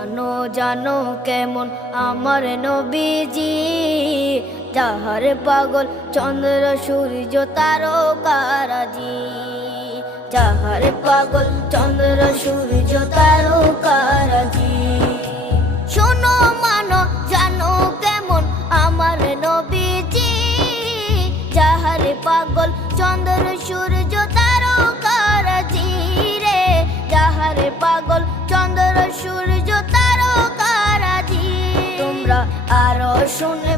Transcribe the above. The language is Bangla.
জানো জানো কেমন আমার নবীজি, যাহার পাগল চন্দ্র সূর্য তারকারাজি, যাহার পাগল চন্দ্র সূর্য তারকারাজি। শোনো মানো জানো কেমন আমার নবীজি, যাহার পাগল চন্দ্র সূর্য তারকারাজি রে, যাহার পাগল চন্দ্র সূর্য তারকারাজি। তোমরা আরো শুনে